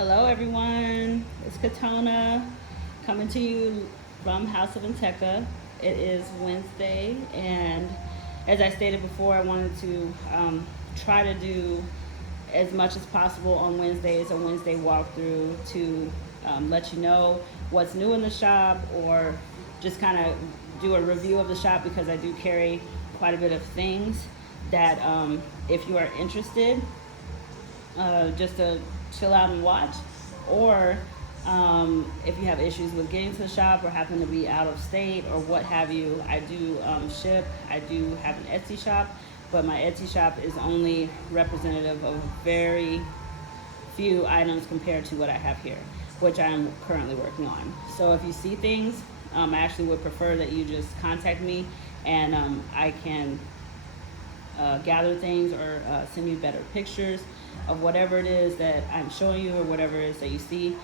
Hello everyone, it's Katona coming to you from House of Ntekkah. It is Wednesday, and as I stated before, I wanted to try to do as much as possible on Wednesdays, a Wednesday walkthrough to let you know what's new in the shop, or just kind of do a review of the shop, because I do carry quite a bit of things that if you are interested, just to chill out and watch, or if you have issues with getting to the shop or happen to be out of state or what have you, I do ship. I do have an Etsy shop, but my Etsy shop is only representative of very few items compared to what I have here, which I am currently working on. So if you see things, I actually would prefer that you just contact me, and I can gather things, or send you better pictures of whatever it is that I'm showing you, or whatever it is that you see.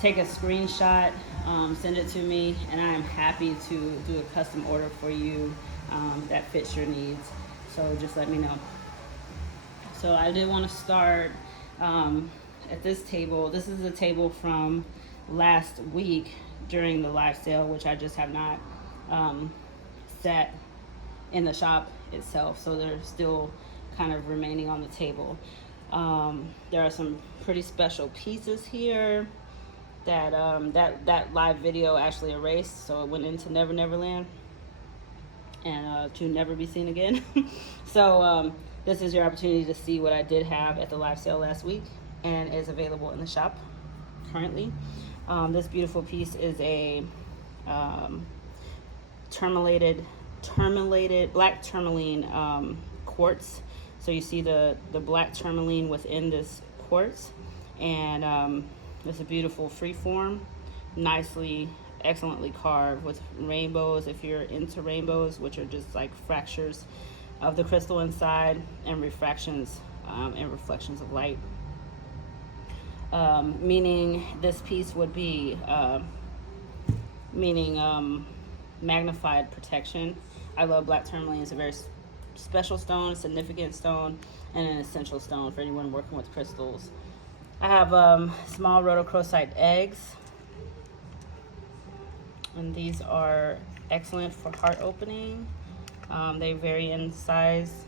Take a screenshot, send it to me, and I am happy to do a custom order for you that fits your needs. So just let me know. So I did want to start at this table. This is a table from last week during the live sale, which I just have not set in the shop itself, so they're still kind of remaining on the table. There are some pretty special pieces here that that live video actually erased, so it went into Never Never Land and to never be seen again. So this is your opportunity to see what I did have at the live sale last week and is available in the shop currently. This beautiful piece is a tourmalated black tourmaline quartz. So you see the black tourmaline within this quartz, and it's a beautiful freeform, excellently carved with rainbows, if you're into rainbows, which are just like fractures of the crystal inside, and refractions and reflections of light. Meaning this piece would be magnified protection. I love black tourmaline. It's a very special stone, significant stone, and an essential stone for anyone working with crystals. I have small rhodochrosite eggs, and these are excellent for heart opening. They vary in size,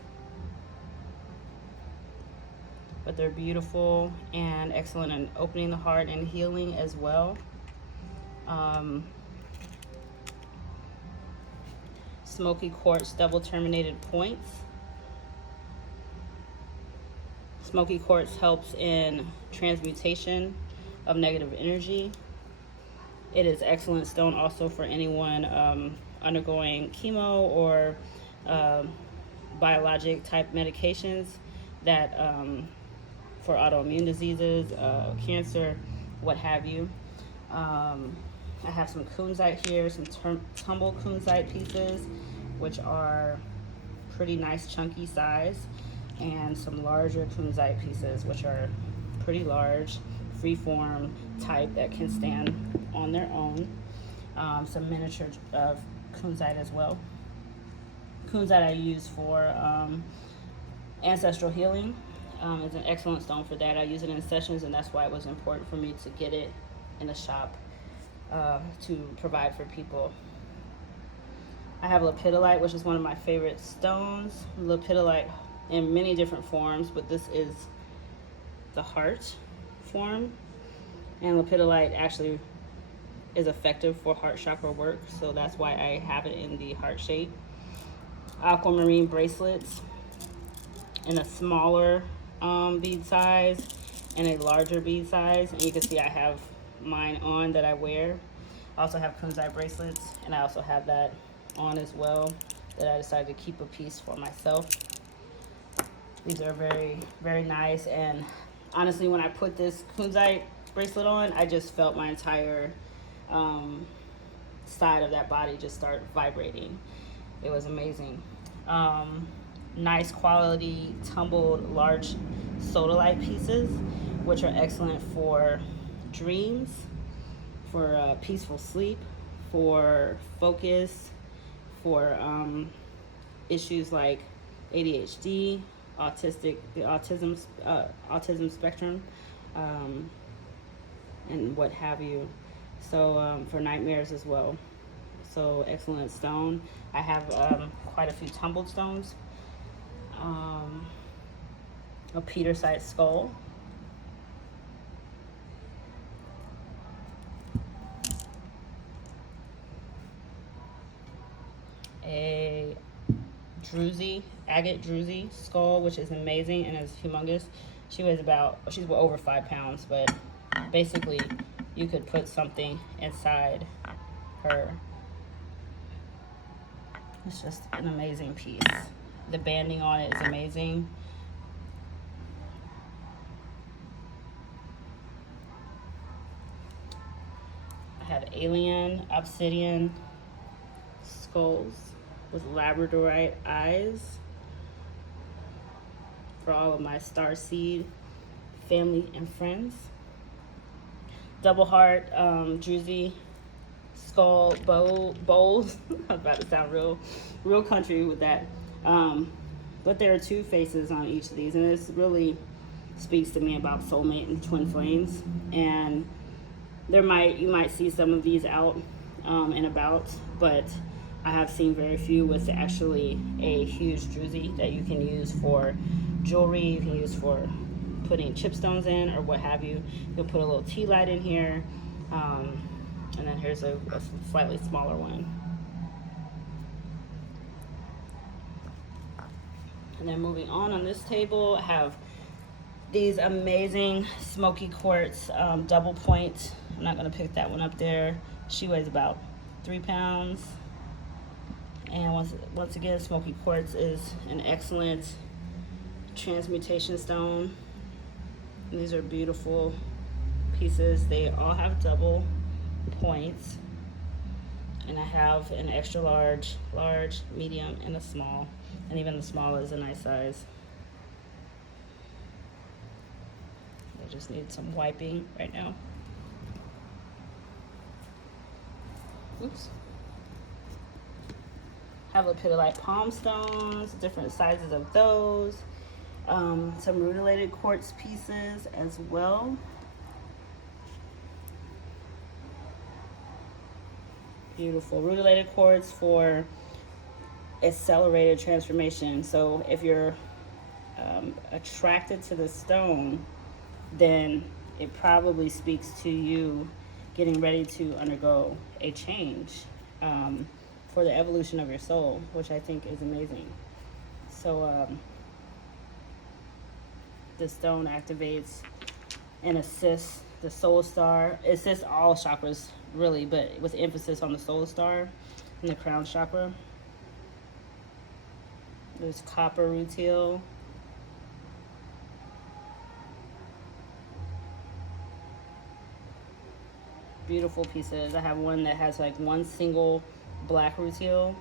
but they're beautiful and excellent in opening the heart and healing as well. Smoky quartz double terminated points. Smoky quartz helps in transmutation of negative energy. It is excellent stone also for anyone undergoing chemo or biologic type medications that for autoimmune diseases, cancer, what have you. I have some kunzite here, some tumble kunzite pieces, which are pretty nice chunky size, and some larger kunzite pieces, which are pretty large, freeform type that can stand on their own. Some miniature of kunzite as well. Kunzite I use for ancestral healing. It's an excellent stone for that. I use it in sessions, and that's why it was important for me to get it in the shop to provide for people. I have lepidolite, which is one of my favorite stones. Lepidolite in many different forms, but this is the heart form, and lepidolite actually is effective for heart chakra work, so that's why I have it in the heart shape. Aquamarine bracelets in a smaller bead size and a larger bead size, and you can see I have mine on that I wear. I also have kunzite bracelets, and I also have that on as well, that I decided to keep a piece for myself. These are very, very nice, and honestly, when I put this kunzite bracelet on, I just felt my entire side of that body just start vibrating. It was amazing. Nice quality tumbled large sodalite pieces, which are excellent for dreams, for peaceful sleep, for focus, for issues like ADHD, autism spectrum, and what have you. So for nightmares as well. So excellent stone. I have quite a few tumbled stones. A petersite skull. A agate druzy skull, which is amazing and is humongous. She's over 5 pounds, but basically you could put something inside her. It's just an amazing piece. The banding on it is amazing. I have alien obsidian skulls with labradorite eyes for all of my starseed family and friends. Double heart druzy skull bowls. I was about to sound real country with that. But there are 2 faces on each of these, and this really speaks to me about soulmate and twin flames. And you might see some of these out and about, but I have seen very few with actually a huge druzy that you can use for jewelry, you can use for putting chipstones in or what have you. You'll put a little tea light in here, and then here's a slightly smaller one. And then moving on this table, I have these amazing smoky quartz double point. I'm not going to pick that one up there. She weighs about 3 pounds. And once again, smoky quartz is an excellent transmutation stone. And these are beautiful pieces. They all have double points. And I have an extra large, medium, and a small. And even the small is a nice size. I just need some wiping right now. Oops. Have lepidolite palm stones, different sizes of those. Some rutilated quartz pieces as well. Beautiful. Rutilated quartz for accelerated transformation. So if you're attracted to the stone, then it probably speaks to you getting ready to undergo a change for the evolution of your soul, which I think is amazing. So the stone activates and assists the soul star. It assists all chakras really, but with emphasis on the soul star and the crown chakra. There's copper rutile. Beautiful pieces. I have one that has like one single black rutile.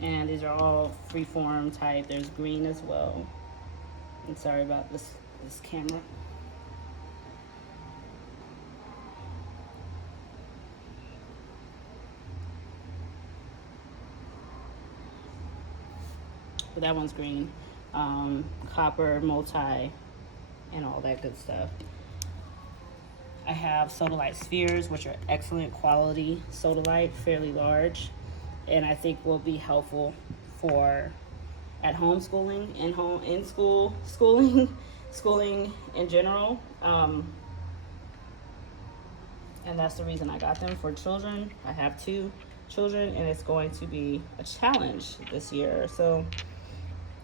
And these are all freeform type. There's green as well. I'm sorry about this camera. But that one's green. Copper, multi, and all that good stuff. I have sodalite spheres, which are excellent quality sodalite, fairly large, and I think will be helpful for at home schooling, in school schooling in general. And that's the reason I got them for children. I have 2 children, and it's going to be a challenge this year. So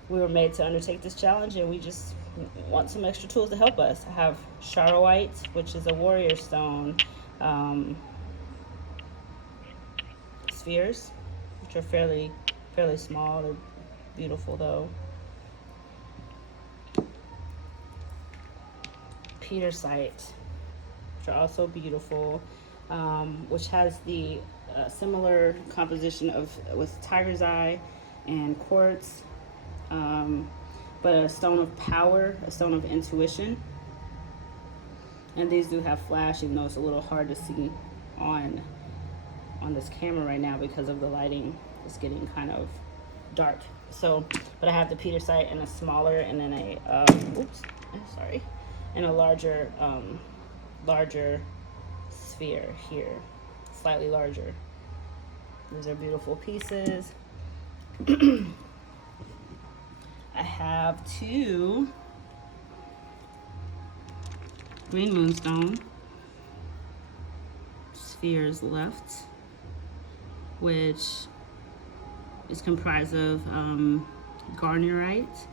we were made to undertake this challenge, and we just want some extra tools to help us. I have charoite, which is a warrior stone, spheres, which are fairly small. They're beautiful though. Petersite, which are also beautiful, which has the similar composition with tiger's eye and quartz. But a stone of power, a stone of intuition. And these do have flash, even though it's a little hard to see on this camera right now because of the lighting. It's getting kind of dark. So, but I have the petersite in a smaller, and then a and a larger sphere here, slightly larger. These are beautiful pieces. I have 2 green moonstone spheres left, which is comprised of garnerite,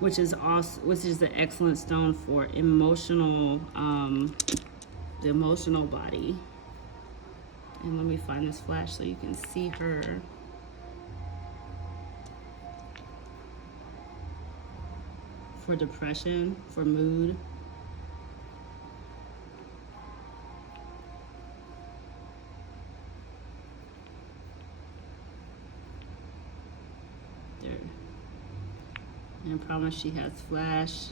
which is an excellent stone for emotional, the emotional body. And let me find this flash so you can see her. For depression, for mood. There. And I promise she has flash.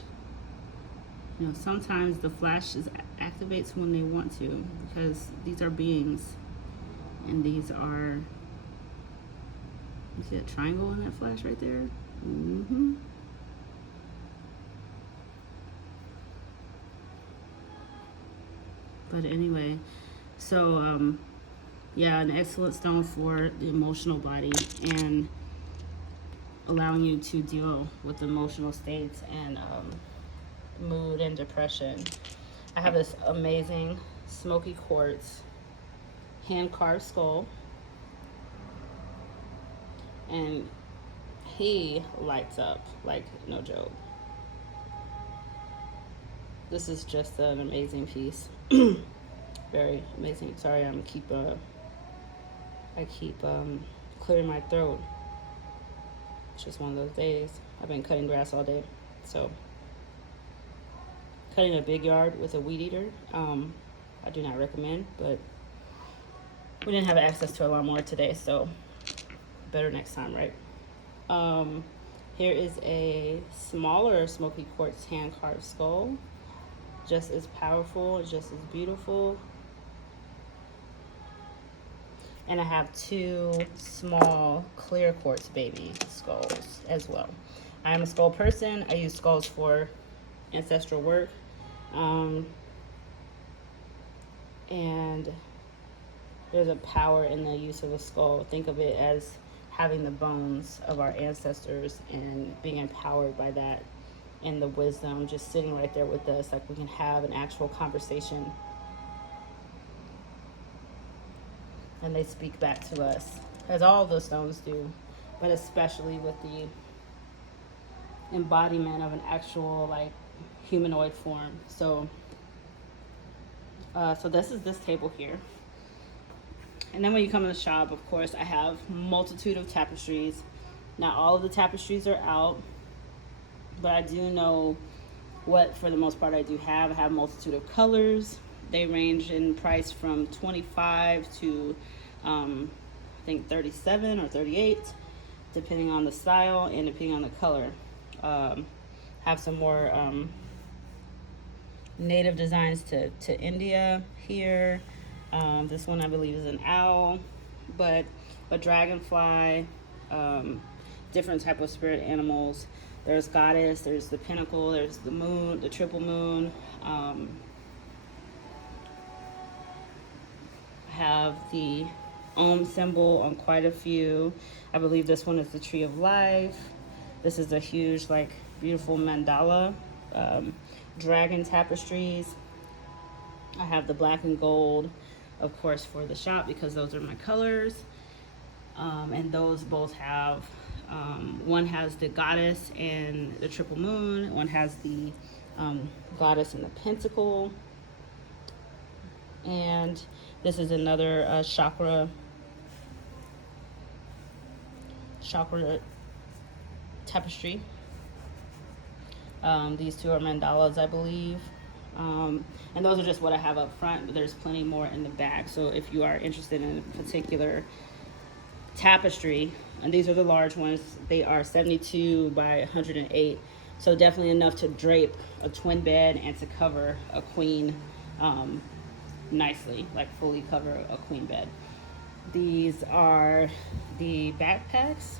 You know, sometimes the flash activates when they want to, because these are beings. And these are, you see that triangle in that flash right there? Mm-hmm. But anyway, so yeah, an excellent stone for the emotional body and allowing you to deal with emotional states and mood and depression. I have this amazing smoky quartz hand carved skull, and he lights up like no joke. This is just an amazing piece. Very amazing. Sorry, I keep clearing my throat. It's just one of those days. I've been cutting grass all day, so cutting a big yard with a weed eater, I do not recommend. But we didn't have access to a lawnmower today, so better next time, right? Here is a smaller smoky quartz hand carved skull. Just as powerful, just as beautiful. And I have 2 small clear quartz baby skulls as well. I am a skull person. I use skulls for ancestral work. And there's a power in the use of a skull. Think of it as having the bones of our ancestors and being empowered by that, and the wisdom just sitting right there with us, like we can have an actual conversation. And they speak back to us, as all those stones do, but especially with the embodiment of an actual like humanoid form. So this is this table here. And then when you come in the shop, of course, I have multitude of tapestries. Not all of the tapestries are out, but I do know what, for the most part, I do have. I have a multitude of colors. They range in price from $25 to I think $37 or $38, depending on the style and depending on the color. Have some more native designs to India here. This one I believe is an owl, but a dragonfly, different type of spirit animals. There's goddess, there's the pinnacle, there's the moon, the triple moon. I have the Om symbol on quite a few. I believe this one is the tree of life. This is a huge, like, beautiful mandala, dragon tapestries. I have the black and gold, of course, for the shop because those are my colors. And those both have, one has the goddess and the triple moon. One has the goddess and the pentacle. And this is another chakra tapestry. These two are mandalas, I believe. And those are just what I have up front, but there's plenty more in the back. So if you are interested in a particular tapestry, and these are the large ones, they are 72 by 108. So definitely enough to drape a twin bed and to cover a queen nicely, like fully cover a queen bed. These are the backpacks,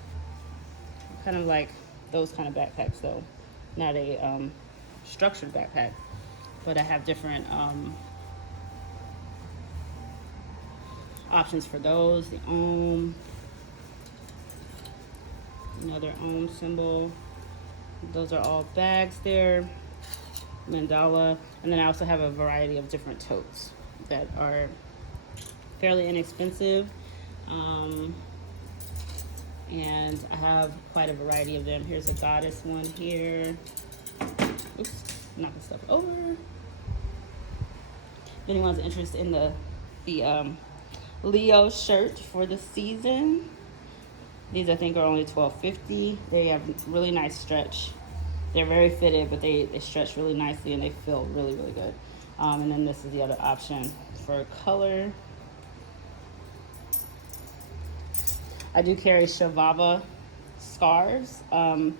kind of like those kind of backpacks though, not a structured backpack, but I have different options for those. The Om, another Om symbol. Those are all bags there. Mandala, and then I also have a variety of different totes that are fairly inexpensive, and I have quite a variety of them. Here's a goddess one here. Oops, knocking stuff over. If anyone's interested in the Leo shirt for the season, these I think are only $12.50. They have really nice stretch. They're very fitted, but they stretch really nicely and they feel really, really good. And then this is the other option for color. I do carry Shavava scarves out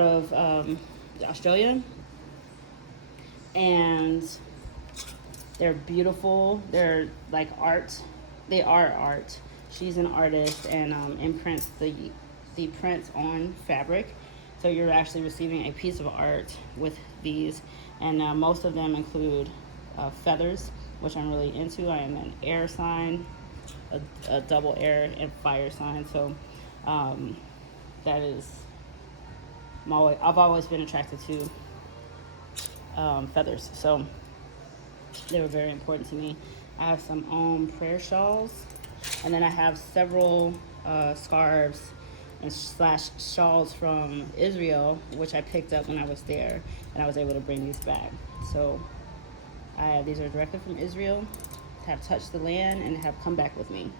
of Australia. And they're beautiful. They're like art. They are art. She's an artist and imprints the prints on fabric. So you're actually receiving a piece of art with these. And most of them include feathers, which I'm really into. I am an air sign, a double air and fire sign. So that is, I've always been attracted to feathers. So they were very important to me. I have some prayer shawls, and then I have several scarves and / shawls from Israel, which I picked up when I was there, and I was able to bring these back. So these are directly from Israel, have touched the land, and have come back with me.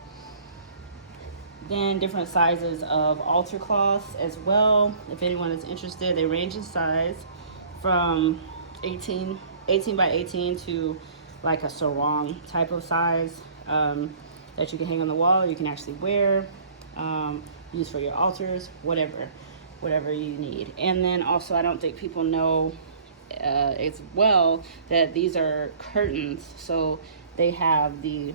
Then different sizes of altar cloths as well. If anyone is interested, they range in size from 18 by 18 to like a sarong type of size that you can hang on the wall, you can actually wear, use for your altars, whatever you need. And then also, I don't think people know as well that these are curtains. So they have the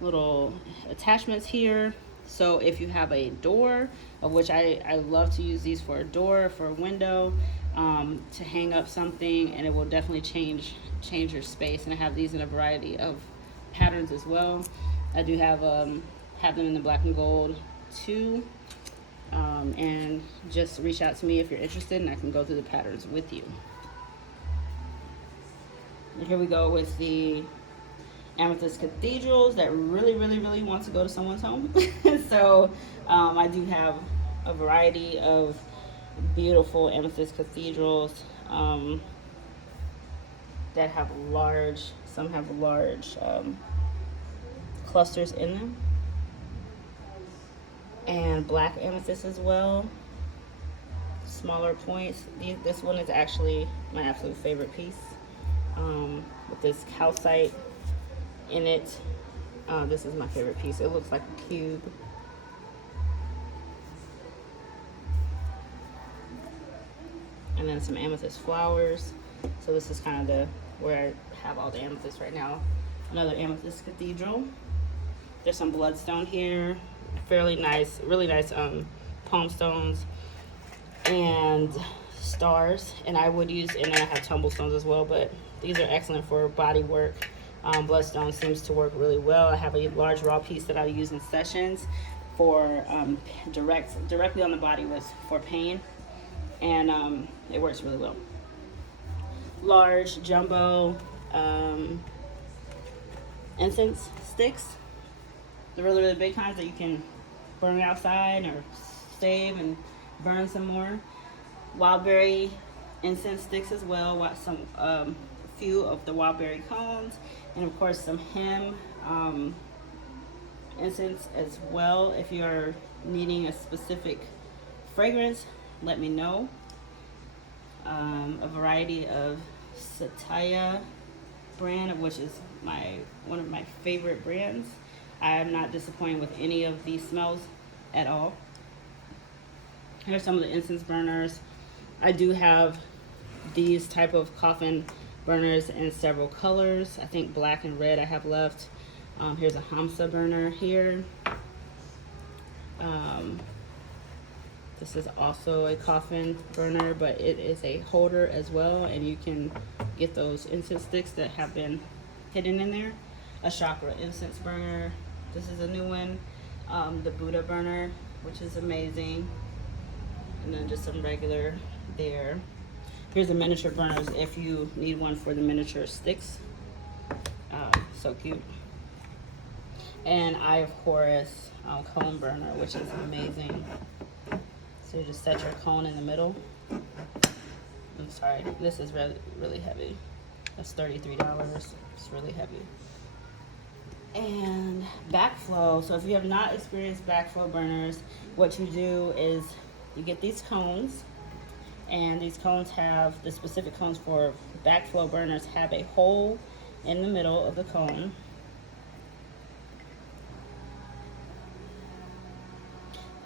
little attachments here. So if you have a door, of which I love to use these for a door, for a window, to hang up something, and it will definitely change your space. And I have these in a variety of patterns as well. I do have them in the black and gold too. And just reach out to me if you're interested, and I can go through the patterns with you. And here we go with the amethyst cathedrals that really want to go to someone's home. So I do have a variety of beautiful amethyst cathedrals that have some have large clusters in them, and black amethyst as well, smaller points. This one is actually my absolute favorite piece, with this calcite in it. This is my favorite piece. It looks like a cube. And then some amethyst flowers. So this is kind of where I have all the amethyst right now. Another amethyst cathedral. There's some bloodstone here. Fairly nice, really nice palm stones and stars. And I would use, and then I have tumblestones as well, but these are excellent for body work. Bloodstone seems to work really well. I have a large raw piece that I use in sessions for directly on the body for pain, and it works really well. Large jumbo incense sticks, the really big kinds that you can burn outside or save and burn some more. Wildberry incense sticks as well. Some few of the wildberry cones, and of course some hemp incense as well. If you're needing a specific fragrance, let me know. A variety of Satya brand, of which is one of my favorite brands. I am not disappointed with any of these smells at all. Here's some of the incense burners. I do have these type of coffin burners in several colors. I think black and red I have left. Here's a Hamsa burner here. This is also a coffin burner, but it is a holder as well, and you can get those incense sticks that have been hidden in there. A chakra incense burner. This is a new one. The Buddha burner, which is amazing. And then just some regular there. Here's the miniature burners if you need one for the miniature sticks. So cute. And Eye of Horus cone burner, which is amazing. So you just set your cone in the middle. I'm sorry, this is really, really heavy. That's $33. It's really heavy. And backflow. So if you have not experienced backflow burners, what you do is you get these cones, and these cones have, the specific cones for backflow burners have a hole in the middle of the cone.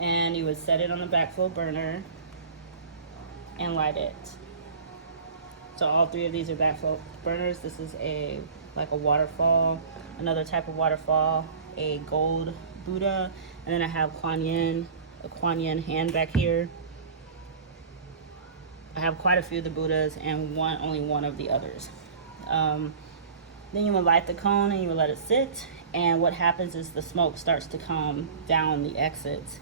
And you would set it on the backflow burner and light it. So all three of these are backflow burners. This is like a waterfall, another type of waterfall, a gold Buddha, and then I have a Kuan Yin hand back here. I have quite a few of the Buddhas and only one of the others. Then you would light the cone and you would let it sit, and what happens is the smoke starts to come down the exits,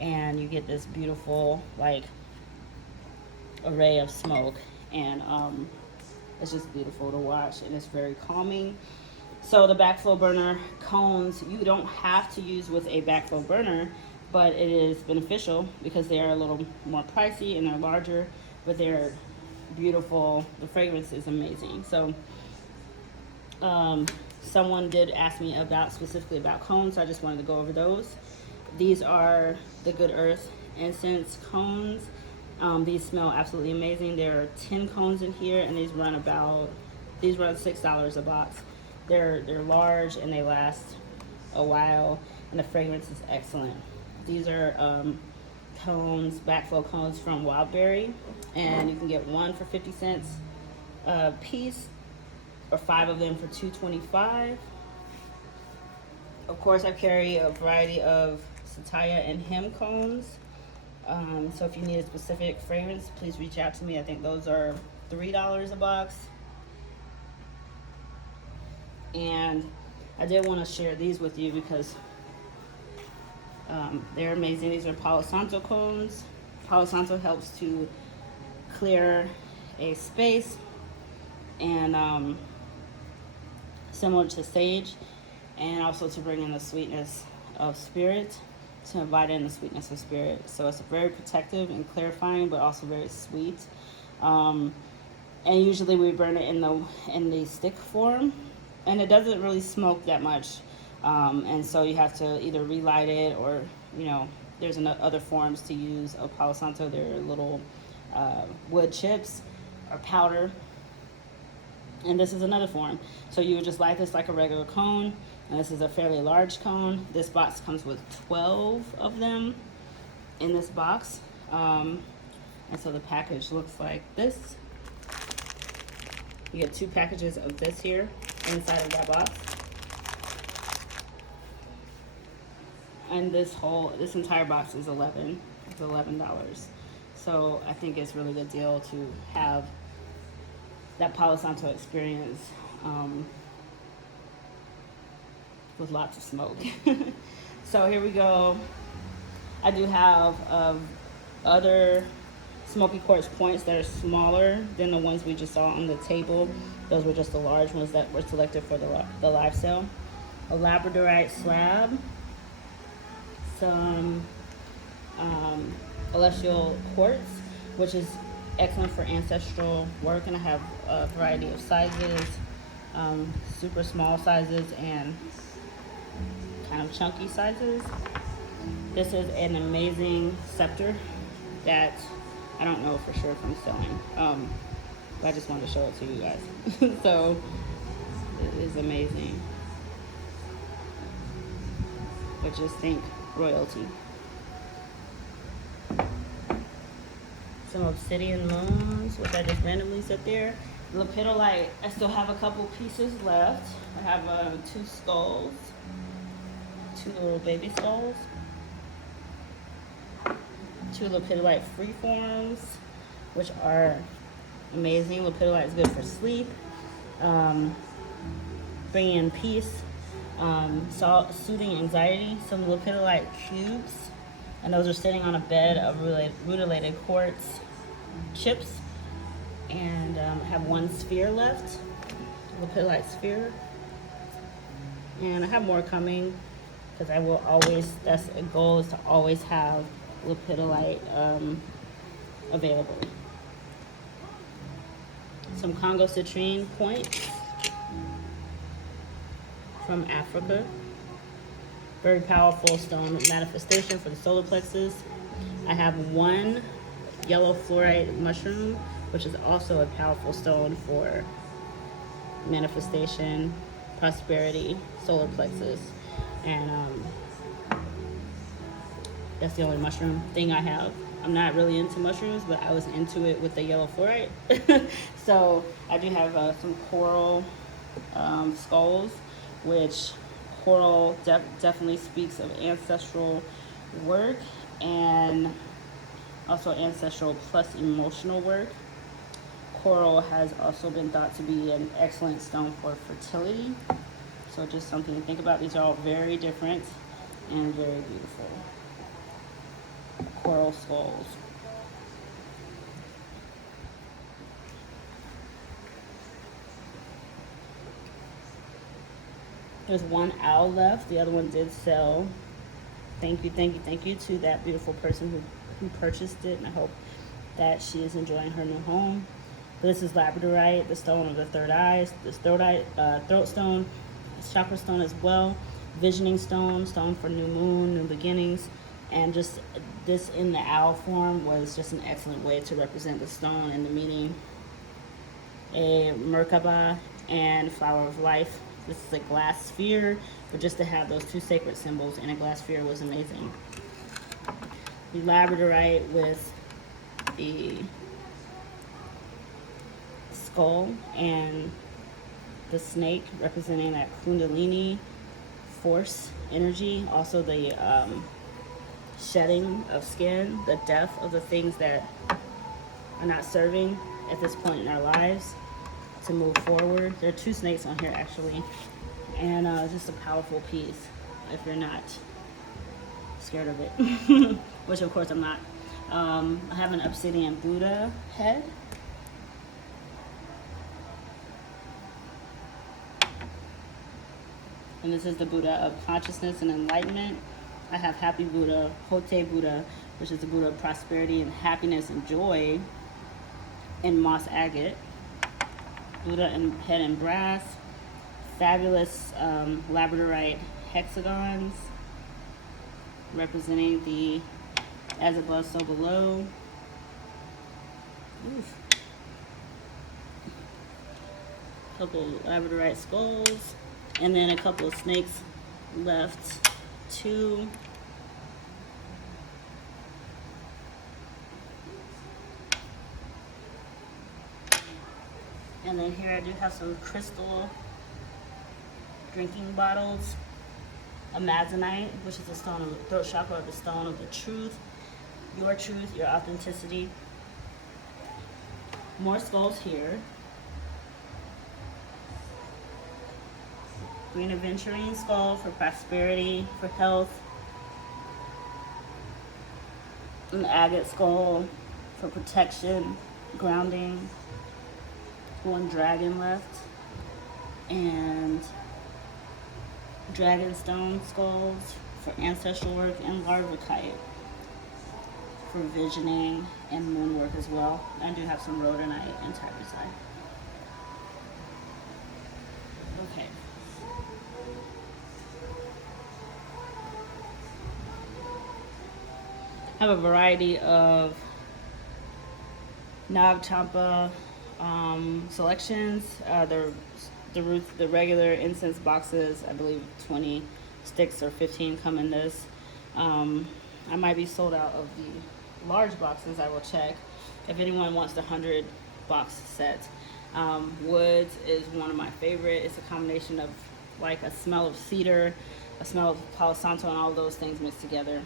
and you get this beautiful like array of smoke, and it's just beautiful to watch, and it's very calming. So the backflow burner cones, you don't have to use with a backflow burner, but it is beneficial because they are a little more pricey and they're larger, but they're beautiful. The fragrance is amazing. So someone did ask me specifically about cones, so I just wanted to go over those. These are the Good Earth incense cones. These smell absolutely amazing. There are 10 cones in here, and these run $6 a box. They're large and they last a while, and the fragrance is excellent. These are cones, backflow cones from Wildberry, and you can get one for 50 cents a piece, or 5 of them for $2.25. Of course, I carry a variety of Satya and hemp cones. So if you need a specific fragrance, please reach out to me. I think those are $3 a box. And I did want to share these with you because they're amazing. These are Palo Santo cones. Palo Santo helps to clear a space, and similar to sage, and also to bring in the sweetness of spirit, to invite in the sweetness of spirit. So it's very protective and clarifying, but also very sweet. And usually we burn it in the stick form, and it doesn't really smoke that much. And so you have to either relight it, or there's other forms to use of Palo Santo. There are little wood chips or powder, and this is another form. So you would just light this like a regular cone, and this is a fairly large cone. This box comes with 12 of them in this box, and so the package looks like this. You get 2 packages of this here inside of that box, and this entire box is $11. So I think it's a really good deal to have that Palo Santo experience with lots of smoke. So here we go. I do have other smoky quartz points that are smaller than the ones we just saw on the table. Those were just the large ones that were selected for the live sale. A labradorite slab, some celestial quartz, which is excellent for ancestral work, and I have a variety of sizes, super small sizes and kind of chunky sizes. This is an amazing scepter that I don't know for sure if I'm selling, but I just wanted to show it to you guys. So it is amazing, but just think royalty. Some obsidian moons, which I just randomly set there. Lepidolite, I still have a couple pieces left. I have 2 skulls, 2 little baby skulls, 2 lepidolite freeforms, which are amazing. Lepidolite is good for sleep, bringing in peace, soothing anxiety. Some lepidolite cubes, and those are sitting on a bed of rutilated quartz chips. And I have 1 sphere left, lepidolite sphere. And I have more coming, because I will always, that's a goal, is to always have lepidolite available. Some Congo citrine points from Africa. Very powerful stone manifestation for the solar plexus. I have 1 yellow fluorite mushroom, which is also a powerful stone for manifestation, prosperity, solar plexus. And that's the only mushroom thing I have. I'm not really into mushrooms, but I was into it with the yellow fluorite. So I do have some coral skulls, which coral definitely speaks of ancestral work, and also ancestral plus emotional work. Coral has also been thought to be an excellent stone for fertility. So just something to think about. These are all very different and very beautiful. Coral skulls. There's 1 owl left. The other one did sell. Thank you to that beautiful person who purchased it, and I hope that she is enjoying her new home. This is labradorite, the stone of the third eye, this throat stone, chakra stone as well, visioning stone, stone for new moon, new beginnings, and just this in the owl form was just an excellent way to represent the stone and the meaning. A Merkaba and flower of life. This is a glass sphere, but just to have those 2 sacred symbols in a glass sphere was amazing. The labradorite with the skull and the snake representing that kundalini force energy. Also the shedding of skin, the death of the things that are not serving at this point in our lives to move forward. There are 2 snakes on here actually, and just a powerful piece if you're not scared of it, which of course I'm not. I have an obsidian Buddha head. And this is the Buddha of consciousness and enlightenment. I have Happy Buddha, Hote Buddha, which is the Buddha of prosperity and happiness and joy, in moss agate. Buddha and head in brass. Fabulous labradorite hexagons representing the as above, so below. Oof. Couple labradorite skulls, and then a couple of snakes left. 2. And then here I do have some crystal drinking bottles. Amazonite, which is the stone of the throat chakra, or the stone of the truth, your authenticity. More skulls here. Green aventurine skull for prosperity, for health. An agate skull for protection, grounding. 1 dragon left. And dragonstone skulls for ancestral work, and larvikite for visioning and moon work as well. I do have some rhodonite and tyrosite. Okay. I have a variety of Nag Champa selections. The regular incense boxes, I believe 20 sticks or 15 come in this. I might be sold out of the large boxes. I will check. If anyone wants the 100 box set, Woods is one of my favorite. It's a combination of like a smell of cedar, a smell of Palo Santo, and all of those things mixed together.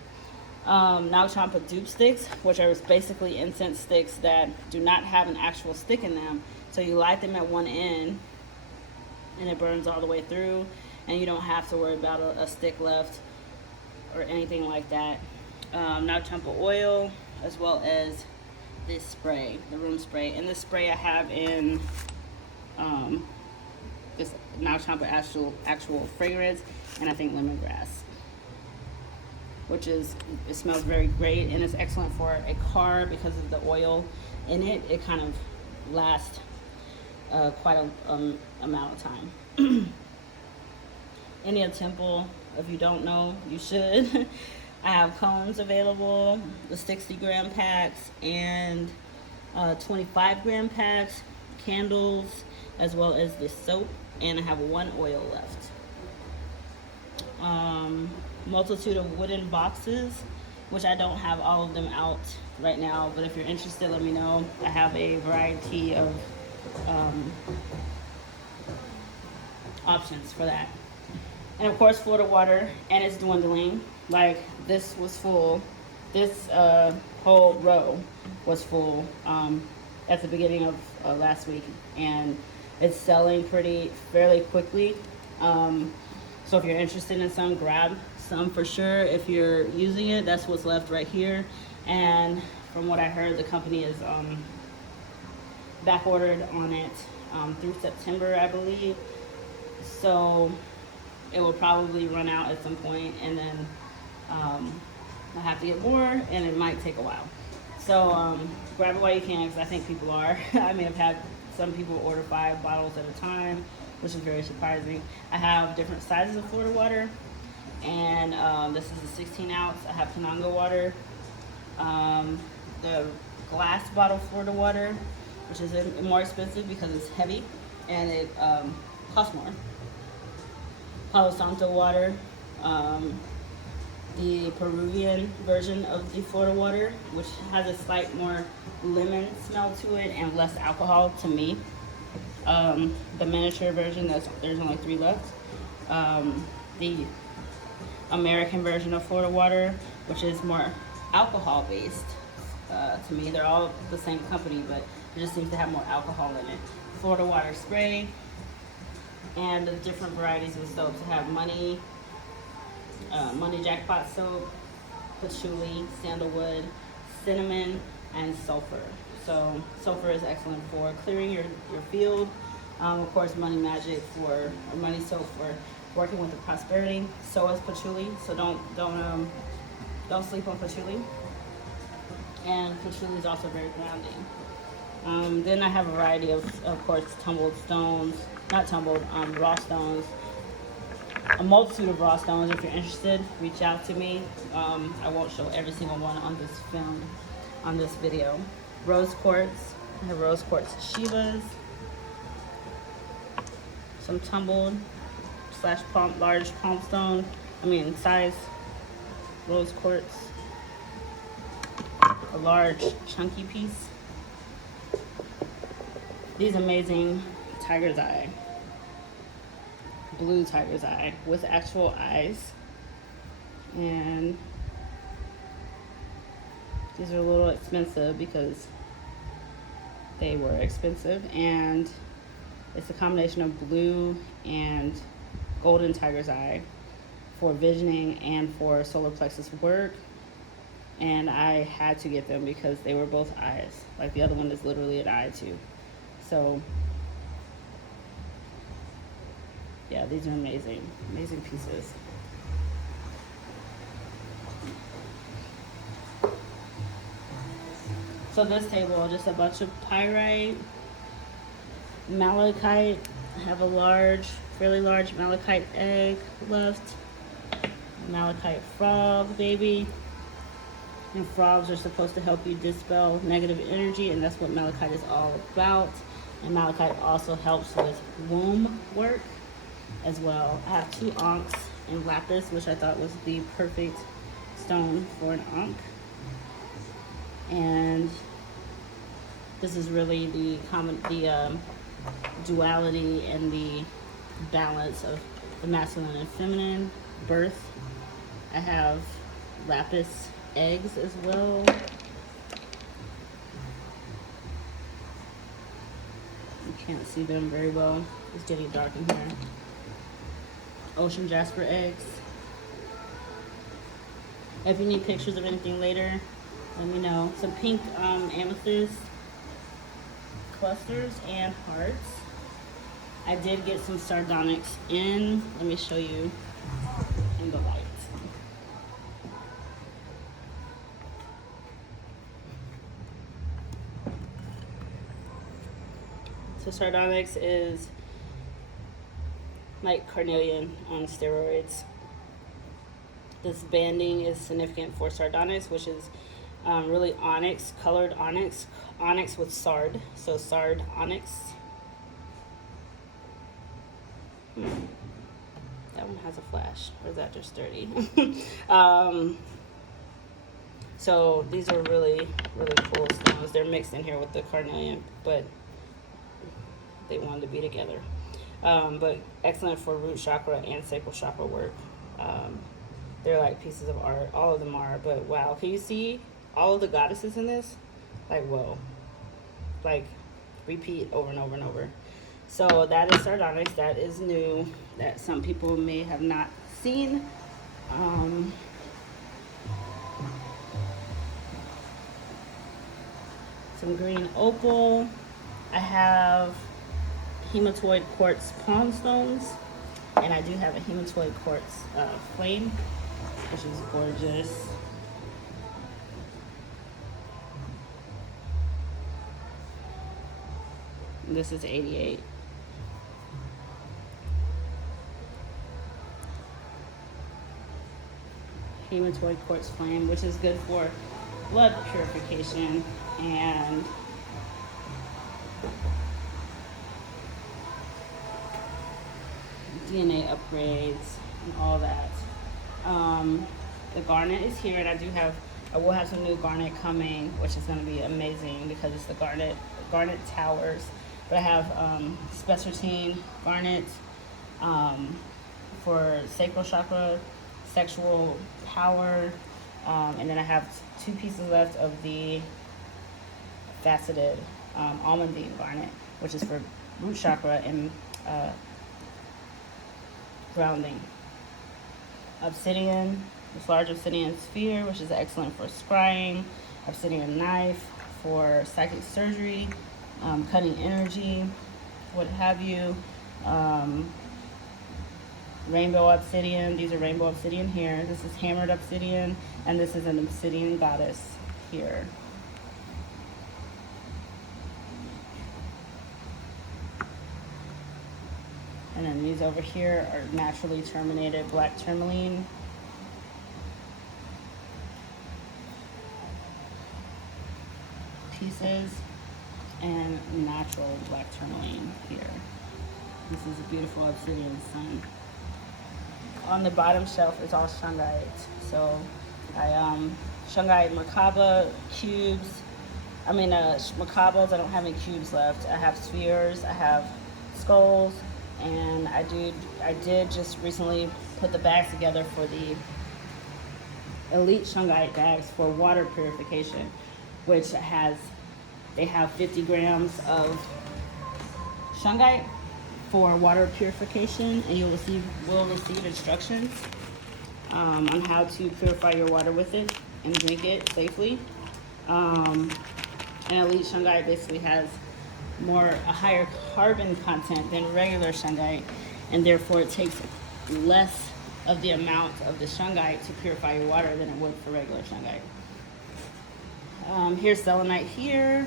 Now Champa dupe sticks, which are basically incense sticks that do not have an actual stick in them. So you light them at one end and it burns all the way through, and you don't have to worry about a stick left or anything like that. Now Champa oil, as well as this spray, the room spray. And this spray I have in this Now Champa actual fragrance, and I think lemongrass, which is, it smells very great, and it's excellent for a car because of the oil in it. It kind of lasts quite a amount of time. India Temple, if you don't know, you should. I have cones available, the 60-gram packs and 25-gram packs, candles, as well as the soap, and I have one oil left. Multitude of wooden boxes, which I don't have all of them out right now, but if you're interested, let me know. I have a variety of options for that. And of course, Florida water, and it's dwindling. Like, this was full, this whole row was full at the beginning of last week, and it's selling fairly quickly. So if you're interested in some, grab some for sure. If you're using it, that's what's left right here. And from what I heard, the company is back ordered on it through September, I believe. So it will probably run out at some point, and then I'll have to get more, and it might take a while. So grab it while you can, because I think people are. I may have had some people order 5 bottles at a time, which is very surprising. I have different sizes of Florida water, and this is a 16 ounce. I have Kananga water, the glass bottle Florida water, which is more expensive because it's heavy and it costs more. Palo Santo water, the Peruvian version of the Florida water, which has a slight more lemon smell to it and less alcohol to me. The miniature version, there's only 3 left. The American version of Florida water, which is more alcohol based to me. They're all the same company, but it just seems to have more alcohol in it. Florida water spray, and the different varieties of soaps. I have money jackpot soap, patchouli, sandalwood, cinnamon, and sulfur. So sulfur is excellent for clearing your field. Of course, money magic or money soap for working with the prosperity. So is patchouli. So don't sleep on patchouli. And patchouli is also very grounding. Then I have a variety of course, tumbled stones, not tumbled, raw stones. A multitude of raw stones. If you're interested, reach out to me. I won't show every single one on this film, on this video. Rose quartz. I have rose quartz Shivas. Some tumbled / large palm stone. Size rose quartz. A large chunky piece. These amazing tiger's eye. Blue tiger's eye with actual eyes, and these are a little expensive because they were expensive, and it's a combination of blue and golden tiger's eye for visioning and for solar plexus work, and I had to get them because they were both eyes. Like, the other one is literally an eye too. So yeah, these are amazing pieces. So this table, just a bunch of pyrite, malachite. I have a fairly large malachite egg left. Malachite frog, baby. And frogs are supposed to help you dispel negative energy, and that's what malachite is all about. And malachite also helps with womb work as well. I have 2 ankhs and lapis, which I thought was the perfect stone for an ankh. And this is really the duality and the balance of the masculine and feminine, birth. I have lapis eggs as well. You can't see them very well. It's getting dark in here. Ocean jasper eggs. If you need pictures of anything later, let me know. Some pink amethyst clusters and hearts. I did get some sardonyx in. Let me show you in the light. So sardonyx is like carnelian on steroids. This banding is significant for sardonyx, which is really onyx, colored onyx, onyx with sard, so sardonyx. That one has a flash, or is that just dirty? So these are really, really cool stones. They're mixed in here with the carnelian, but they wanted to be together. But excellent for root chakra and sacral chakra work. They're like pieces of art. All of them are, but wow. Can you see all of the goddesses in this? Like, whoa. Like, repeat over and over and over. So that is sardonyx. That is new. That some people may have not seen. Some green opal. I have hematoid quartz pawn stones. And I do have a hematoid quartz flame, which is gorgeous. This is 88. Hematoid quartz flame, which is good for blood purification and DNA upgrades and all that. The garnet is here, and I will have some new garnet coming, which is going to be amazing because it's the garnet towers. But I have spessartine garnet for sacral chakra, sexual power, and then I have 2 pieces left of the faceted almandine garnet, which is for root chakra and grounding. Obsidian, this large obsidian sphere, which is excellent for scrying. Obsidian knife for psychic surgery, cutting energy, what have you. Rainbow obsidian, these are rainbow obsidian here. This is hammered obsidian, and this is an obsidian goddess here. And then these over here are naturally terminated black tourmaline. Pieces and natural black tourmaline here. This is a beautiful obsidian sun. On the bottom shelf is all shungite. So I shungite Merkaba cubes. Merkabas. I don't have any cubes left. I have spheres. I have skulls. And I did just recently put the bags together for the elite shungite bags for water purification, which they have 50 grams of shungite for water purification, and will receive instructions on how to purify your water with it and drink it safely. And elite shungite basically has a higher carbon content than regular shungite, and therefore it takes less of the amount of the shungite to purify your water than it would for regular shungite. Here's selenite here.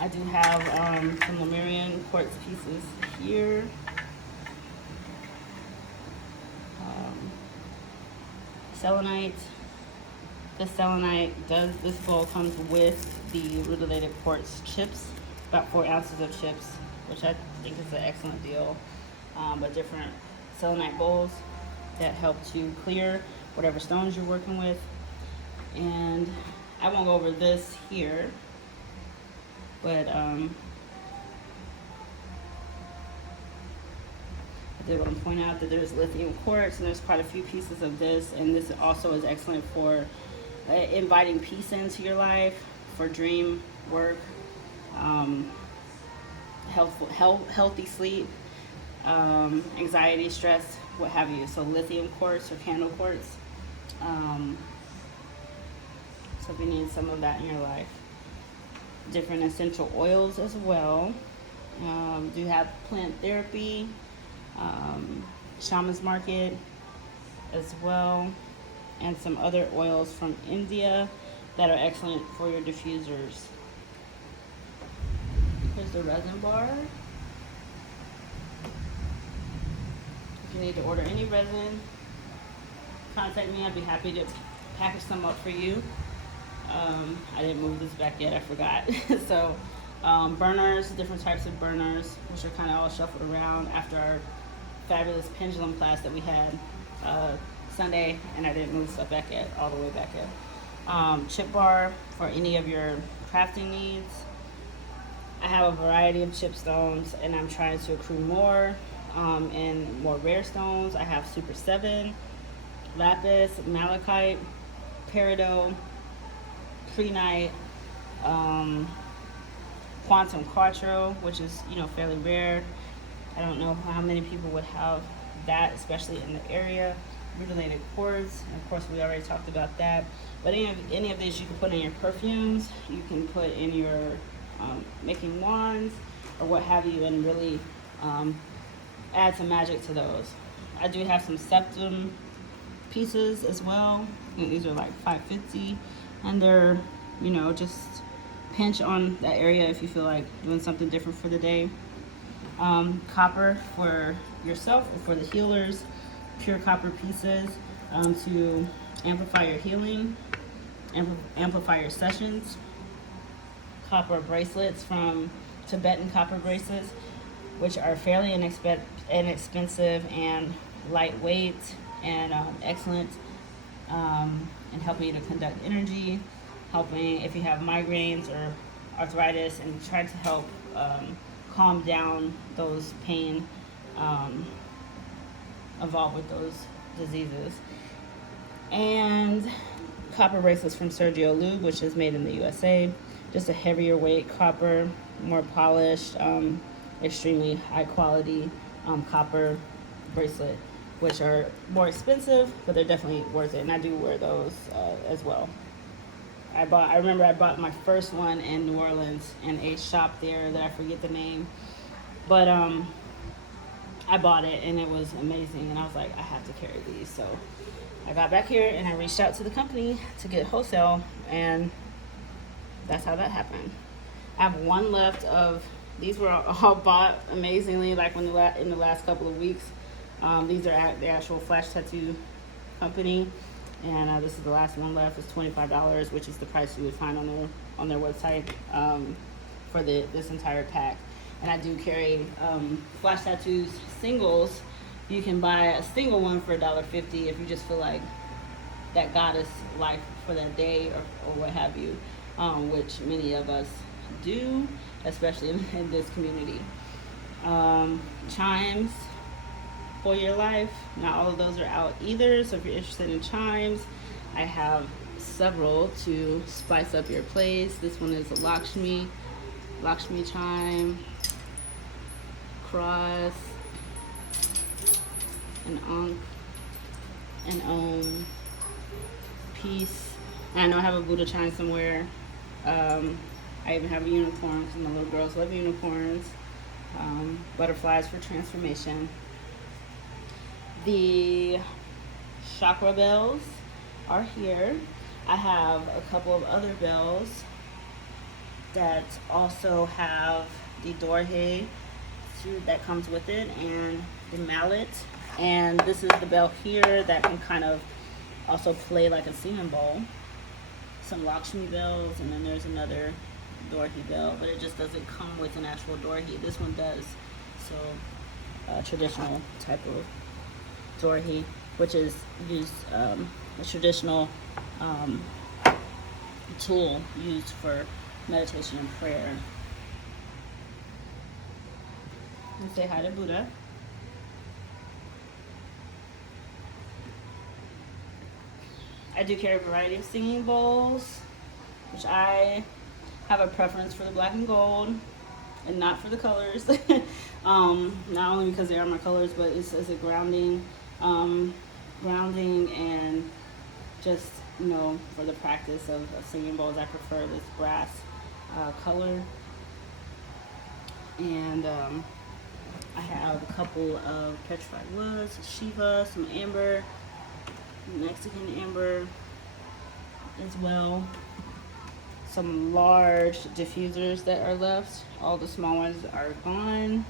I do have some Lemurian quartz pieces here. Selenite. This selenite this bowl comes with the rutilated quartz chips, about 4 ounces of chips, which I think is an excellent deal. But different selenite bowls that help to clear whatever stones you're working with. And I won't go over this here, but did want to point out that there's lithium quartz, and there's quite a few pieces of this, and this also is excellent for inviting peace into your life, for dream work, healthy sleep, anxiety, stress, what have you. So lithium quartz or candle quartz. So if you need some of that in your life. Different essential oils as well. Do have plant therapy, shaman's market as well, and some other oils from India that are excellent for your diffusers. Here's the resin bar. If you need to order any resin, contact me. I'd be happy to package some up for you. I didn't move this back yet, I forgot. So burners, different types of burners, which are kind of all shuffled around after our fabulous pendulum class that we had Sunday, and I didn't move stuff back yet, all the way back yet. Chip bar for any of your crafting needs. I have a variety of chip stones, and I'm trying to accrue more and more rare stones. I have Super 7, lapis, malachite, peridot, prehnite, quantum quattro, which is, you know, fairly rare. I don't know how many people would have that, especially in the area. Mutilated quartz, and of course we already talked about that. But any of these you can put in your perfumes, you can put in your making wands or what have you, and really add some magic to those. I do have some septum pieces as well. And these are like $5.50, and they're, you know, just pinch on that area if you feel like doing something different for the day. Copper for yourself or for the healers, pure copper pieces to amplify your healing, amplify your sessions. Copper bracelets from Tibetan copper bracelets, which are fairly inexpensive and lightweight and excellent in helping you to conduct energy, helping if you have migraines or arthritis, and try to help calm down those pain involved with those diseases. And copper bracelets from Sergio Lube, which is made in the USA. Just a heavier weight copper, more polished, extremely high quality copper bracelet, which are more expensive, but they're definitely worth it. And I do wear those as well. I remember I bought my first one in New Orleans in a shop there that I forget the name, but I bought it and it was amazing, and I was like, I have to carry these. So I got back here and I reached out to the company to get wholesale, and that's how that happened. I have one left of these. Were all bought amazingly, like in the last couple of weeks. These are at the actual Flash Tattoo company, and this is the last one left. It's $25, which is the price you would find on their website for this entire pack. And I do carry Flash Tattoos singles. You can buy a single one for $1.50 if you just feel like that goddess life for that day or what have you, which many of us do, especially in this community. Chimes for your life. Not all of those are out either, so if you're interested in chimes, I have several to spice up your place. This one is a Lakshmi chime, cross, an Ankh, an Om, peace. And I know I have a Buddha chime somewhere. I even have a unicorn because my little girls love unicorns. Butterflies for transformation. The chakra bells are here. I have a couple of other bells that also have the dorhe that comes with it, and the mallet. And this is the bell here that can kind of also play like a singing bowl. Some Lakshmi bells, and then there's another dorhe bell, but it just doesn't come with an actual dorhe. This one does. So traditional type of dorhe, which is used a traditional tool used for meditation and prayer. And say hi to Buddha. I do carry a variety of singing bowls, which I have a preference for the black and gold and not for the colors. Not only because they are my colors, but it's as a grounding and just, you know, for the practice of singing bowls, I prefer this brass color. And I have a couple of petrified woods, Shiva, some amber, Mexican amber as well. Some large diffusers that are left. All the small ones are gone.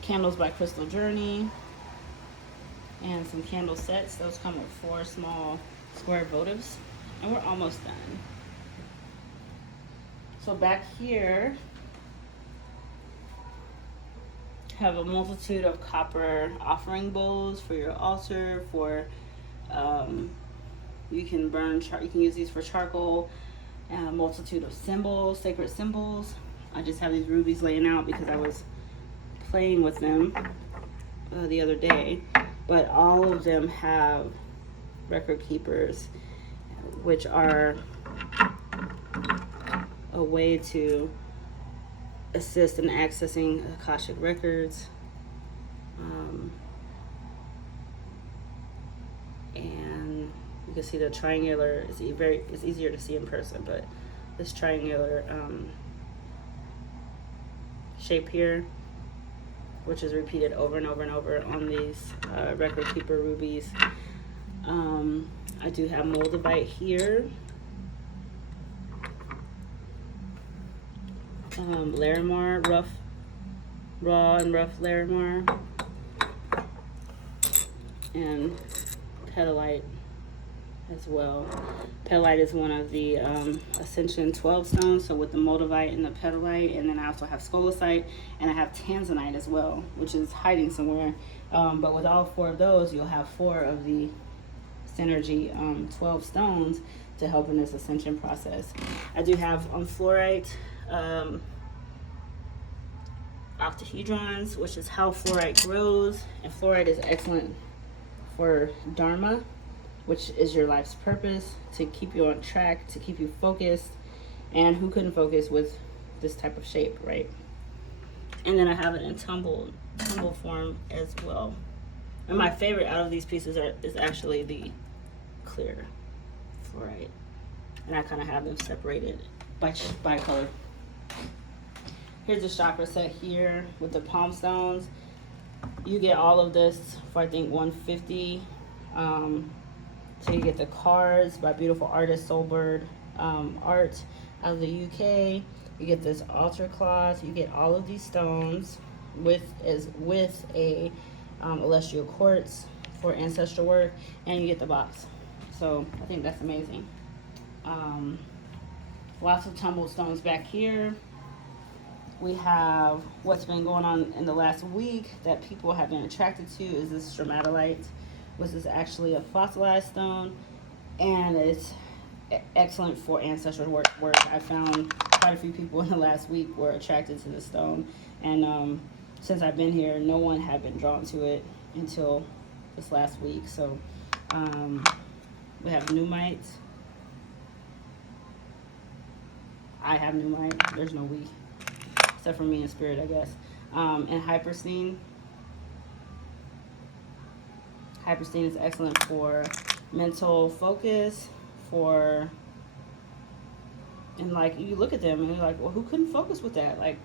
Candles by Crystal Journey. And some candle sets. Those come with 4 small square votives. And we're almost done. So back here, have a multitude of copper offering bowls for your altar. For you can burn. You can use these for charcoal. A multitude of symbols, sacred symbols. I just have these rubies laying out because I was playing with them the other day. But all of them have record keepers, which are a way to assist in accessing Akashic records. And you can see the triangular is it's easier to see in person, but this triangular shape here, which is repeated over and over and over on these record keeper rubies. I do have moldavite here. Larimar, raw and rough Larimar, and petalite as well. Petalite is one of the Ascension 12 stones, so with the moldavite and the petalite, and then I also have scolasite, and I have tanzanite as well, which is hiding somewhere. But with all 4 of those, you'll have 4 of the Synergy 12 stones to help in this ascension process. I do have fluorite octahedrons, which is how fluorite grows, and fluorite is excellent for dharma, which is your life's purpose, to keep you on track, to keep you focused. And who couldn't focus with this type of shape, right? And then I have it in tumble form as well. And my favorite out of these pieces is actually the clear fluorite. And I kind of have them separated by color. Here's the chakra set here with the palm stones. You get all of this for I think $150. So you get the cards by beautiful artist Soulbird Art out of the UK. You get this altar cloth. You get all of these stones with a celestial quartz for ancestral work, and you get the box. So I think that's amazing. Lots of tumbled stones back here. We have what's been going on in the last week that people have been attracted to is this stromatolite, which is actually a fossilized stone, and it's excellent for ancestral work. I found quite a few people in the last week were attracted to this stone, and since I've been here, no one had been drawn to it until this last week. So we have pneumite. I have pneumite. There's no we, except for me in spirit, I guess. And hyperstein. Hyperstein is excellent for mental focus, and like you look at them and you're like, well, who couldn't focus with that? Like,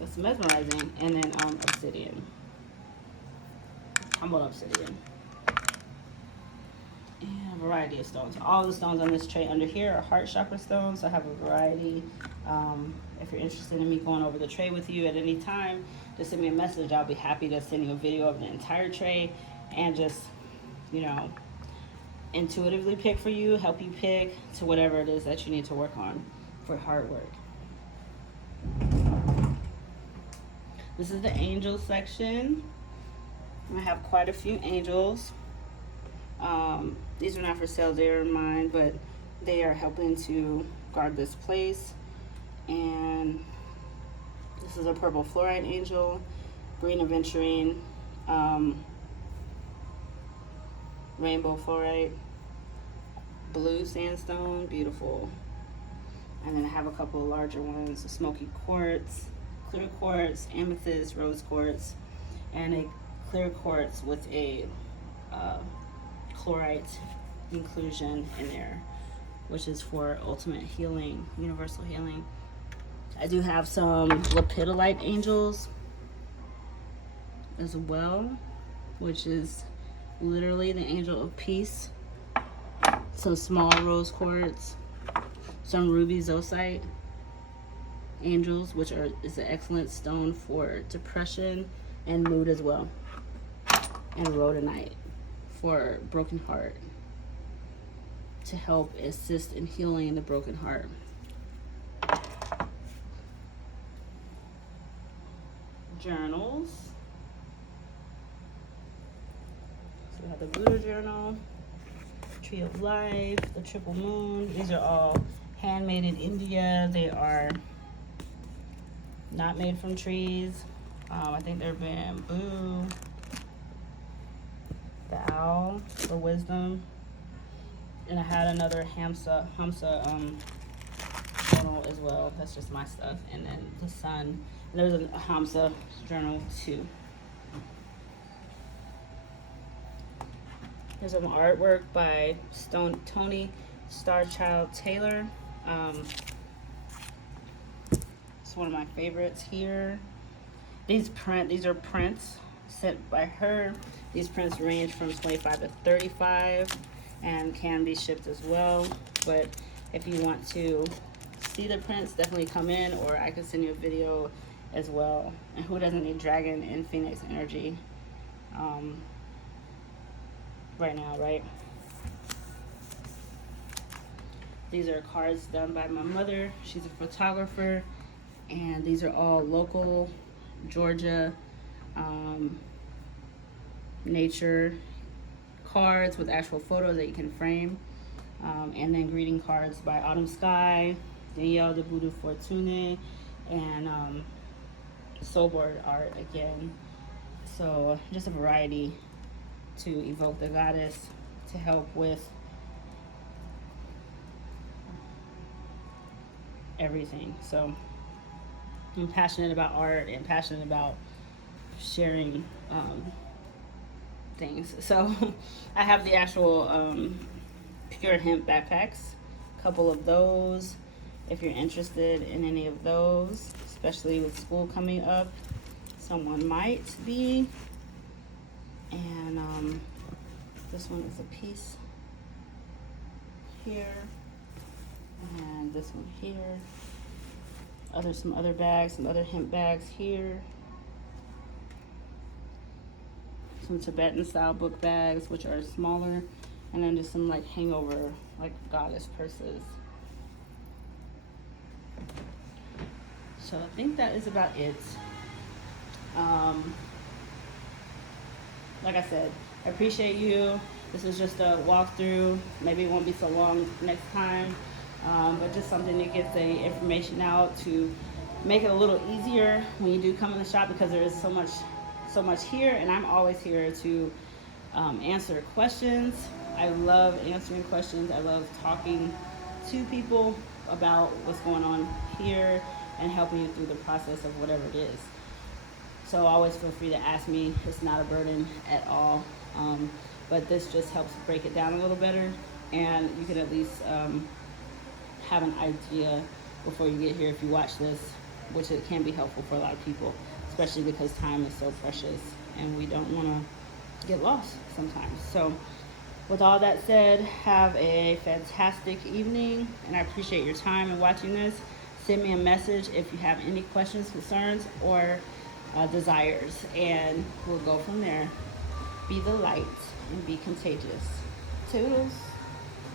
that's mesmerizing. And then obsidian, humbled obsidian, and a variety of stones. All the stones on this tray under here are heart chakra stones. So I have a variety. If you're interested in me going over the tray with you at any time, just send me a message. I'll be happy to send you a video of the entire tray and just, you know, intuitively pick for you, help you pick to whatever it is that you need to work on for hard work. This is the angel section. I have quite a few angels. These are not for sale, they're mine, but they are helping to guard this place. And this is a purple fluorite angel, green aventurine, rainbow fluorite, blue sandstone, beautiful. And then I have a couple of larger ones, a smoky quartz, clear quartz, amethyst, rose quartz, and a clear quartz with a chlorite inclusion in there, which is for ultimate healing, universal healing. I do have some lepidolite angels as well, which is literally the angel of peace. Some small rose quartz, some ruby zoisite angels, which is an excellent stone for depression and mood as well, and rhodonite for broken heart, to help assist in healing the broken heart. Journals. So we have the Buddha journal, Tree of Life, the Triple Moon. These are all handmade in India. They are not made from trees. I think they're bamboo. The owl, the wisdom. And I had another Hamsa journal as well. That's just my stuff. And then the sun. And there's a Hamsa journal too. There's some artwork by Tony Starchild Taylor. It's one of my favorites here. These are prints sent by her. These prints range from 25 to 35 and can be shipped as well. But if you want to see the prints, definitely come in, or I can send you a video as well. And who doesn't need dragon and phoenix energy right now, right? These are cards done by my mother. She's a photographer, and these are all local Georgia nature cards with actual photos that you can frame, and then greeting cards by Autumn Sky, Danielle de Voodoo Fortune, and soulboard art again. So just a variety to evoke the goddess, to help with everything. So I'm passionate about art and passionate about sharing things. So I have the actual pure hemp backpacks, a couple of those if you're interested in any of those, especially with school coming up. Someone might be. And this one is a piece here, and this one here. Some other bags, some other hemp bags here. Some Tibetan style book bags, which are smaller, and then just some like hangover, like goddess purses. So I think that is about it. Like I said, I appreciate you. This is just a walkthrough. Maybe it won't be so long next time, but just something to get the information out, to make it a little easier when you do come in the shop, because there is so much here, and I'm always here to answer questions. I love answering questions. I love talking to people about what's going on here and helping you through the process of whatever it is. So always feel free to ask me. It's not a burden at all. But this just helps break it down a little better, and you can at least have an idea before you get here if you watch this, which it can be helpful for a lot of people, especially because time is so precious and we don't want to get lost sometimes. So with all that said, have a fantastic evening, and I appreciate your time in watching this. Send me a message if you have any questions, concerns, or desires, and we'll go from there. Be the light and be contagious. Toodles.